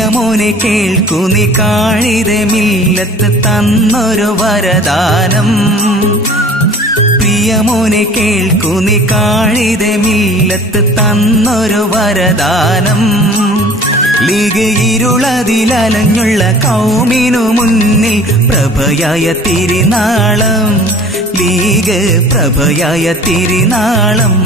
പ്രിയമോനെ കേൾക്കൂ നീ കാഴിത മില്ലത്ത് തന്നൊരു വരദാനം. പ്രിയമോനെ കേൾക്കൂ നീ കാഴിത മില്ലത്ത് തന്നൊരു വരദാനം. ലീഗ് ഇരുളതിലലഞ്ഞുള്ള കൗമിനു മുന്നിൽ പ്രഭയായ തിരുനാളം. ലീഗ് പ്രഭയായ തിരുനാളം.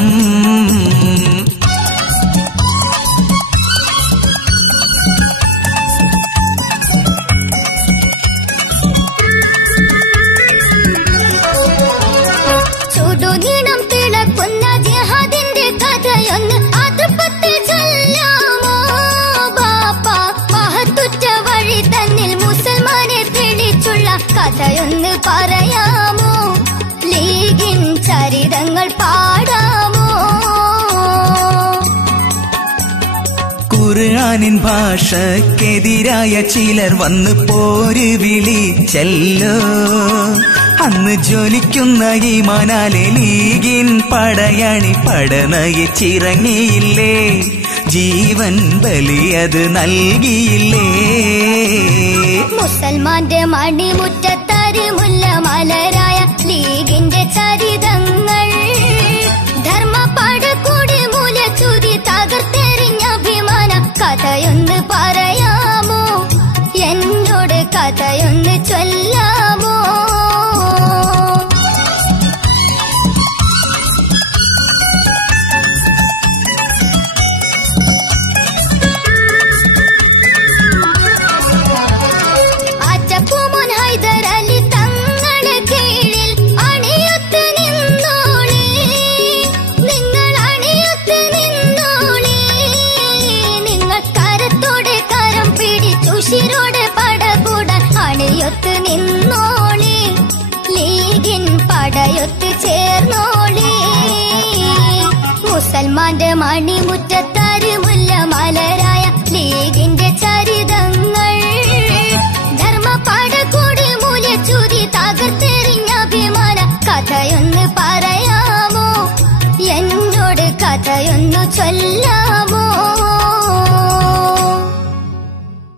ചുടുനീണം തിളക്കുന്ന ജിഹാദിന്റെ കഥയൊന്ന് അതുപത്തി ചൊല്ലാമോ ബാപ്പ? മഹത്തുറ്റ വഴി തന്നിൽ മുസൽമാനെ പിടിച്ചുള്ള കഥയൊന്ന് പറയാമോ? ലീഗിൻ ചരിതങ്ങൾ പാടാമോ? ഖുർആനിൻ ഭാഷക്കെതിരായ ചിലർ വന്ന് പോര് വിളിച്ചല്ലോ. അന്ന് ജ്വലിക്കുന്ന ഈമാനാലെ ലീഗിൻ പടയണി പടനയിച്ചിറങ്ങിയില്ലേ? ജീവൻ ബലിയത് നൽകിയില്ലേ? മുസൽമാന്റെ മണിമുറ്റത്തരിമുല്ല മലരായ ലീഗിന്റെ ചരിതങ്ങൾ ധർമ്മപ്പാട് കൂടി മൂലച്ചുതി തകർത്തെറിഞ്ഞ അഭിമാന കഥയൊന്ന് പറയാമോ? എന്നോട് കഥയൊന്ന് ചൊല്ലാമോ? പടയൊത്ത് ചേർന്നോളി. മുസൽമാന്റെ മണിമുറ്റത്തരിമുല്ല മലരായ ലീഗിന്റെ ചരിതങ്ങൾ ധർമ്മപ്പാട് കൂടി മൂലച്ചുതി തകർത്തെറിഞ്ഞ അഭിമാന കഥയൊന്ന് പറയാമോ? എന്നോട് കഥയൊന്നു ചൊല്ലാമോ?